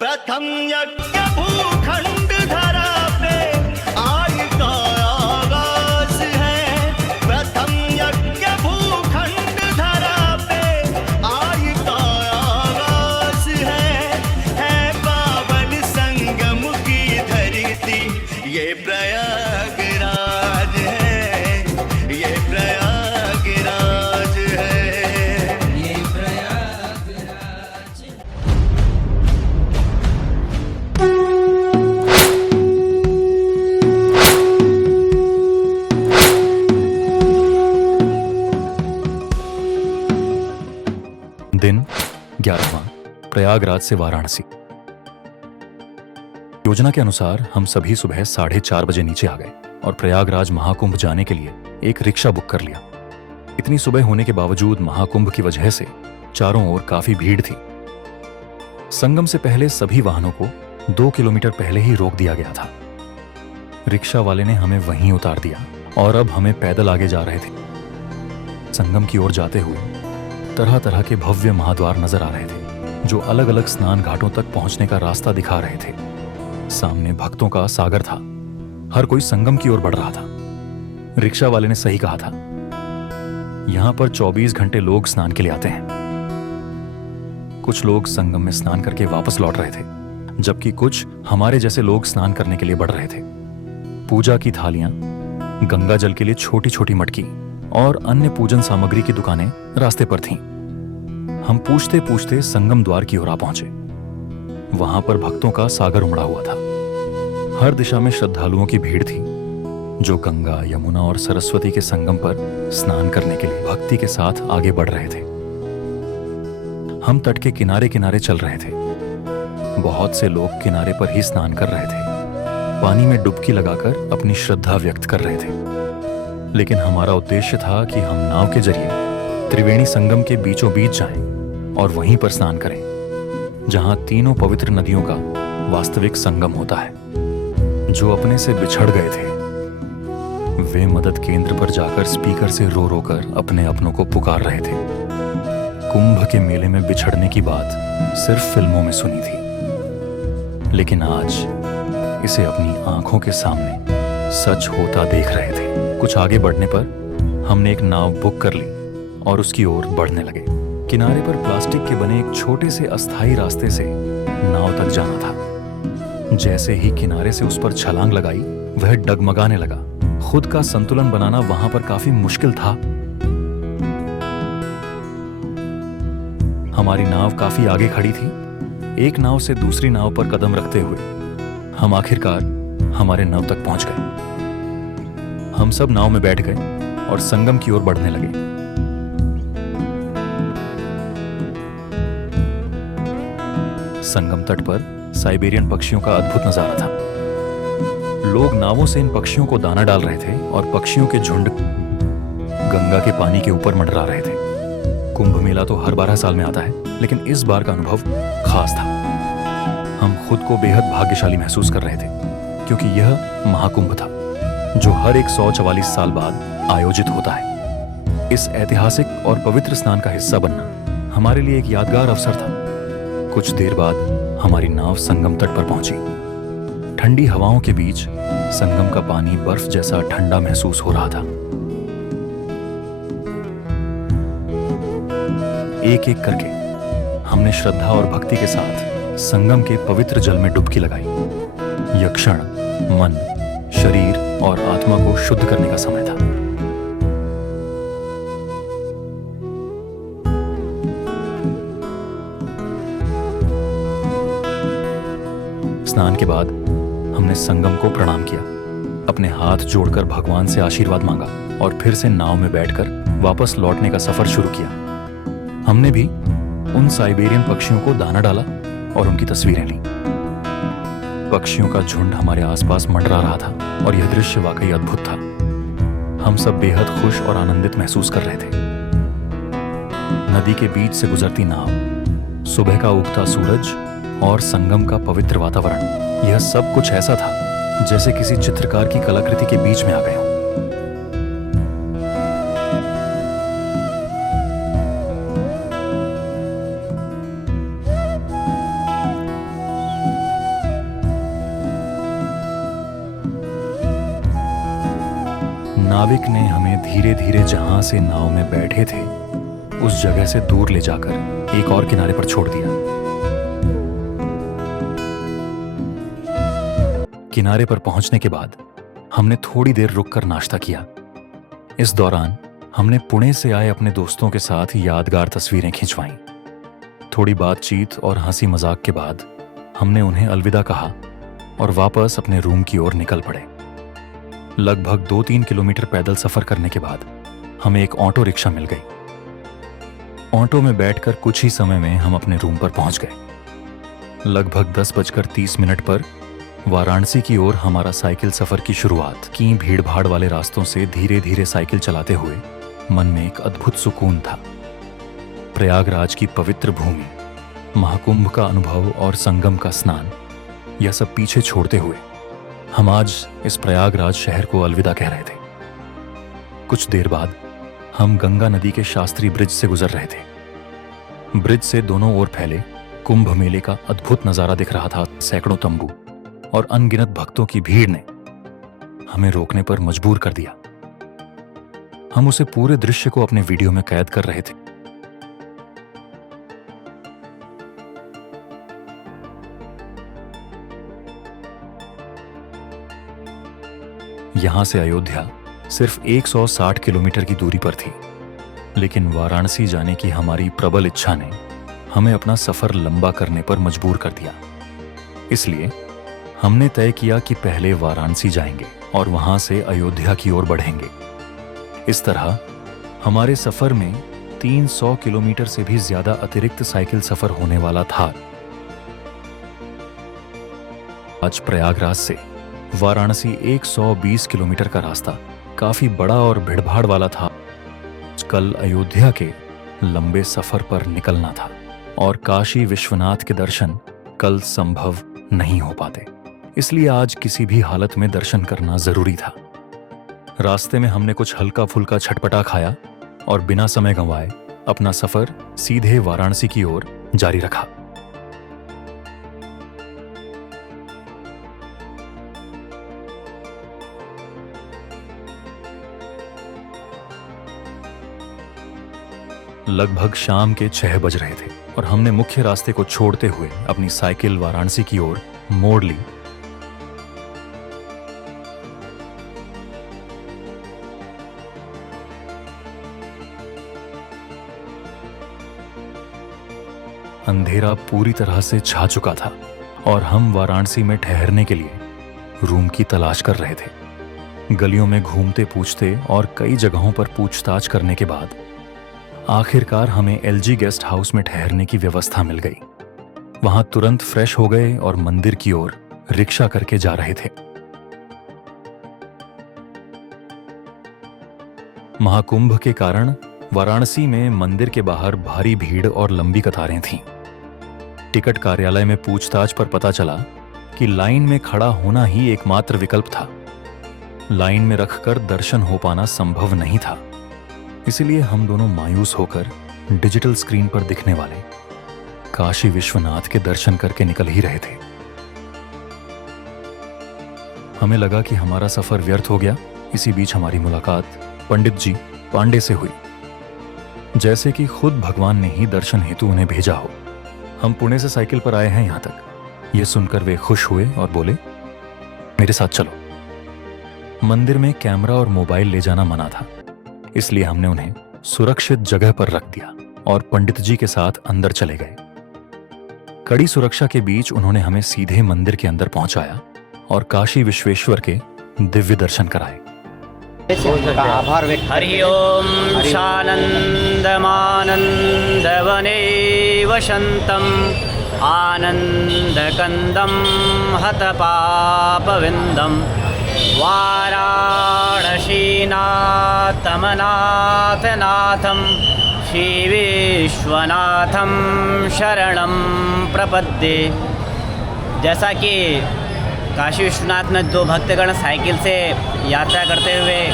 प्रथम यज्ञ भूखंड धरा पे आज का आगाज है। प्रथम यज्ञ भूखंड धरा पे आज का आगाज है पावन संगम की धरती ये प्रयागराज है, ये प्रयागराज है। दिन 11वां, प्रयागराज से वाराणसी। योजना के अनुसार हम सभी सुबह 4:30 बजे नीचे आ गए और प्रयागराज महाकुंभ जाने के लिए एक रिक्शा बुक कर लिया। इतनी सुबह होने के बावजूद महाकुंभ की वजह से चारों ओर काफी भीड़ थी। संगम से पहले सभी वाहनों को 2 किलोमीटर पहले ही रोक दिया गया था। रिक्शा वाले ने हमें वहीं उतार दिया और अब हमें पैदल आगे जा रहे थे। संगम की ओर जाते हुए तरह तरह के भव्य महाद्वार नजर आ रहे थे जो अलग अलग स्नान घाटों तक पहुंचने का रास्ता दिखा रहे थे। सामने भक्तों का सागर था, हर कोई संगम की ओर बढ़ रहा था। रिक्शा वाले ने सही कहा था, यहां पर 24 घंटे लोग स्नान के लिए आते हैं। कुछ लोग संगम में स्नान करके वापस लौट रहे थे, जबकि कुछ हमारे जैसे लोग स्नान करने के लिए बढ़ रहे थे। पूजा की थालियां, गंगा जल के लिए छोटी छोटी मटकी और अन्य पूजन सामग्री की दुकानें रास्ते पर थीं। हम पूछते पूछते संगम द्वार की ओर आ पहुंचे। वहां पर भक्तों का सागर उमड़ा हुआ था। हर दिशा में श्रद्धालुओं की भीड़ थी जो गंगा, यमुना और सरस्वती के संगम पर स्नान करने के लिए भक्ति के साथ आगे बढ़ रहे थे। हम तट के किनारे किनारे चल रहे थे। बहुत से लोग किनारे पर ही स्नान कर रहे थे, पानी में डुबकी लगाकर अपनी श्रद्धा व्यक्त कर रहे थे। लेकिन हमारा उद्देश्य था कि हम नाव के जरिए त्रिवेणी संगम के बीचों बीच जाएं और वहीं पर स्नान करें, जहां तीनों पवित्र नदियों का वास्तविक संगम होता है। जो अपने से बिछड़ गए थे वे मदद केंद्र पर जाकर स्पीकर से रो रो कर अपने अपनों को पुकार रहे थे। कुंभ के मेले में बिछड़ने की बात सिर्फ फिल्मों में सुनी थी, लेकिन आज इसे अपनी आंखों के सामने सच होता देख रहे थे। कुछ आगे बढ़ने पर हमने एक नाव बुक कर ली और उसकी ओर बढ़ने लगे। किनारे पर प्लास्टिक के बने एक छोटे से अस्थायी रास्ते से नाव तक जाना था। जैसे ही किनारे से उस पर छलांग लगाई, वह डगमगाने लगा। खुद का संतुलन बनाना वहां पर काफी मुश्किल था। हमारी नाव काफी आगे खड़ी थी। एक नाव से दूसरी नाव पर कदम रखते हुए हम आखिरकार हमारे नाव तक पहुंच गए। हम सब नाव में बैठ गए और संगम की ओर बढ़ने लगे। संगम तट पर साइबेरियन पक्षियों का अद्भुत नजारा था। लोग नावों से इन पक्षियों को दाना डाल रहे थे और पक्षियों के झुंड गंगा के पानी के ऊपर मंडरा रहे थे। कुंभ मेला तो हर 12 साल में आता है, लेकिन इस बार का अनुभव खास था। हम खुद को बेहद भाग्यशाली महसूस कर रहे थे, क्योंकि यह महाकुंभ था जो हर 144 साल बाद आयोजित होता है। इस ऐतिहासिक और पवित्र स्नान का हिस्सा बनना हमारे लिए एक यादगार अवसर था। कुछ देर बाद हमारी नाव संगम तट पर पहुंची। ठंडी हवाओं के बीच संगम का पानी बर्फ जैसा ठंडा महसूस हो रहा था। एक एक करके हमने श्रद्धा और भक्ति के साथ संगम के पवित्र जल में डुबकी लगाई। यह क्षण मन, शरीर और आत्मा को शुद्ध करने का समय था। स्नान के बाद हमने संगम को प्रणाम किया, अपने हाथ जोड़कर भगवान से आशीर्वाद मांगा और फिर से नाव में बैठकर वापस लौटने का सफर शुरू किया। हमने भी उन साइबेरियन पक्षियों को दाना डाला और उनकी तस्वीरें ली। पक्षियों का झुंड हमारे आसपास मंडरा रहा था और यह दृश्य वाकई अद्भुत था। हम सब बेहद खुश और आनंदित महसूस कर रहे थे। नदी के बीच से गुजरती नाव, सुबह का उगता सूरज और संगम का पवित्र वातावरण, यह सब कुछ ऐसा था जैसे किसी चित्रकार की कलाकृति के बीच में आ गए हों। नाविक ने हमें धीरे धीरे जहां से नाव में बैठे थे उस जगह से दूर ले जाकर एक और किनारे पर छोड़ दिया। किनारे पर पहुंचने के बाद हमने थोड़ी देर रुककर नाश्ता किया। इस दौरान हमने पुणे से आए अपने दोस्तों के साथ यादगार तस्वीरें खिंचवाईं। थोड़ी बातचीत और हंसी मजाक के बाद हमने उन्हें अलविदा कहा और वापस अपने रूम की ओर निकल पड़े। लगभग 2-3 किलोमीटर पैदल सफर करने के बाद हमें एक ऑटो रिक्शा मिल गई। ऑटो में बैठकर कुछ ही समय में हम अपने रूम पर पहुंच गए। लगभग 10:30 पर वाराणसी की ओर हमारा साइकिल सफर की शुरुआत की। भीड़-भाड़ वाले रास्तों से धीरे धीरे साइकिल चलाते हुए मन में एक अद्भुत सुकून था। प्रयागराज की पवित्र भूमि, महाकुंभ का अनुभव और संगम का स्नान, यह सब पीछे छोड़ते हुए हम आज इस प्रयागराज शहर को अलविदा कह रहे थे। कुछ देर बाद हम गंगा नदी के शास्त्री ब्रिज से गुजर रहे थे। ब्रिज से दोनों ओर फैले कुंभ मेले का अद्भुत नजारा दिख रहा था। सैकड़ों तंबू और अनगिनत भक्तों की भीड़ ने हमें रोकने पर मजबूर कर दिया। हम उसे पूरे दृश्य को अपने वीडियो में कैद कर रहे थे। यहां से अयोध्या सिर्फ 160 किलोमीटर की दूरी पर थी, लेकिन वाराणसी जाने की हमारी प्रबल इच्छा ने हमें अपना सफर लंबा करने पर मजबूर कर दिया। इसलिए हमने तय किया कि पहले वाराणसी जाएंगे और वहां से अयोध्या की ओर बढ़ेंगे। इस तरह हमारे सफर में 300 किलोमीटर से भी ज्यादा अतिरिक्त साइकिल सफर होने वाला था। आज प्रयागराज से वाराणसी 120 किलोमीटर का रास्ता काफी बड़ा और भीड़भाड़ वाला था। कल अयोध्या के लंबे सफर पर निकलना था और काशी विश्वनाथ के दर्शन कल संभव नहीं हो पाते, इसलिए आज किसी भी हालत में दर्शन करना जरूरी था। रास्ते में हमने कुछ हल्का फुल्का छटपटा खाया और बिना समय गंवाए अपना सफर सीधे वाराणसी की ओर जारी रखा। लगभग शाम के 6 बज रहे थे और हमने मुख्य रास्ते को छोड़ते हुए अपनी साइकिल वाराणसी की ओर मोड़ ली। अंधेरा पूरी तरह से छा चुका था और हम वाराणसी में ठहरने के लिए रूम की तलाश कर रहे थे। गलियों में घूमते पूछते और कई जगहों पर पूछताछ करने के बाद आखिरकार हमें एलजी गेस्ट हाउस में ठहरने की व्यवस्था मिल गई। वहां तुरंत फ्रेश हो गए और मंदिर की ओर रिक्शा करके जा रहे थे। महाकुंभ के कारण वाराणसी में मंदिर के बाहर भारी भीड़ और लंबी कतारें थीं। टिकट कार्यालय में पूछताछ पर पता चला कि लाइन में खड़ा होना ही एकमात्र विकल्प था। लाइन में रखकर दर्शन हो पाना संभव नहीं था, इसलिए हम दोनों मायूस होकर डिजिटल स्क्रीन पर दिखने वाले काशी विश्वनाथ के दर्शन करके निकल ही रहे थे। हमें लगा कि हमारा सफर व्यर्थ हो गया। इसी बीच हमारी मुलाकात पंडित जी पांडे से हुई, जैसे कि खुद भगवान ने ही दर्शन हेतु उन्हें भेजा हो। हम पुणे से साइकिल पर आए हैं यहां तक। यह सुनकर वे खुश हुए और बोले, मेरे साथ चलो। मंदिर में कैमरा और मोबाइल ले जाना मना था, इसलिए हमने उन्हें सुरक्षित जगह पर रख दिया और पंडित जी के साथ अंदर चले गए। कड़ी सुरक्षा के बीच उन्होंने हमें सीधे मंदिर के अंदर पहुंचाया और काशी विश्वेश्वर के दिव्य दर्शन कराए। हरि ओम शानन्दमानन्दवने वसन्तम् आनन्दकन्दं हतपापविन्दं वाराणसीनाथमनाथनाथं श्रीविश्वनाथं शरणं प्रपद्ये। जैसा कि काशी विश्वनाथ में दो भक्तगण साइकिल से यात्रा करते हुए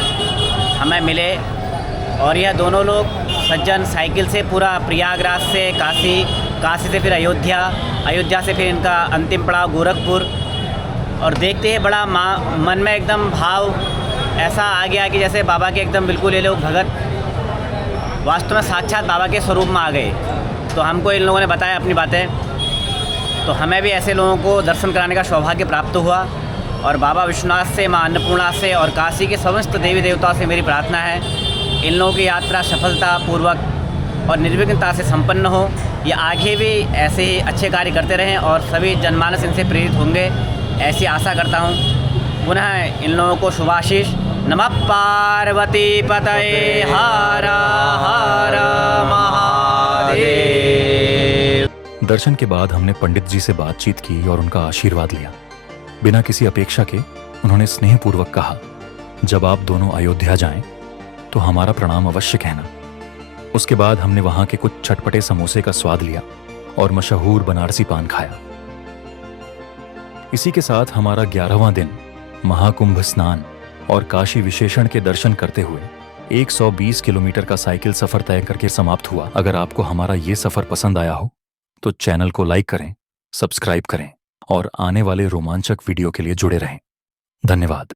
हमें मिले और यह दोनों लोग सज्जन साइकिल से पूरा प्रयागराज से काशी, काशी से फिर अयोध्या, अयोध्या से फिर इनका अंतिम पड़ाव गोरखपुर। और देखते ही बड़ा मन में एकदम भाव ऐसा आ गया कि जैसे बाबा के एकदम बिल्कुल ये लोग भगत वास्तव में साक्षात बाबा के स्वरूप में आ गए। तो हमको इन लोगों ने बताया अपनी बातें, तो हमें भी ऐसे लोगों को दर्शन कराने का सौभाग्य प्राप्त हुआ। और बाबा विश्वनाथ से, माँ अन्नपूर्णा से और काशी के समस्त देवी देवताओं से मेरी प्रार्थना है इन लोगों की यात्रा सफलतापूर्वक और निर्विघ्नता से संपन्न हो। ये आगे भी ऐसे ही अच्छे कार्य करते रहें और सभी जनमानस इनसे प्रेरित होंगे, ऐसी आशा करता हूँ। पुनः इन लोगों को शुभाशीष। नमः पार्वती पतये, हर हर महादेव। दर्शन के बाद हमने पंडित जी से बातचीत की और उनका आशीर्वाद लिया। बिना किसी अपेक्षा के उन्होंने स्नेहपूर्वक कहा, जब आप दोनों अयोध्या जाएं तो हमारा प्रणाम अवश्य कहना। उसके बाद हमने वहां के कुछ चटपटे समोसे का स्वाद लिया और मशहूर बनारसी पान खाया। इसी के साथ हमारा 11वां दिन महाकुंभ स्नान और काशी विशेषण के दर्शन करते हुए 120 किलोमीटर का साइकिल सफर तय करके समाप्त हुआ। अगर आपको हमारा ये सफर पसंद आया हो तो चैनल को लाइक करें, सब्सक्राइब करें और आने वाले रोमांचक वीडियो के लिए जुड़े रहें। धन्यवाद।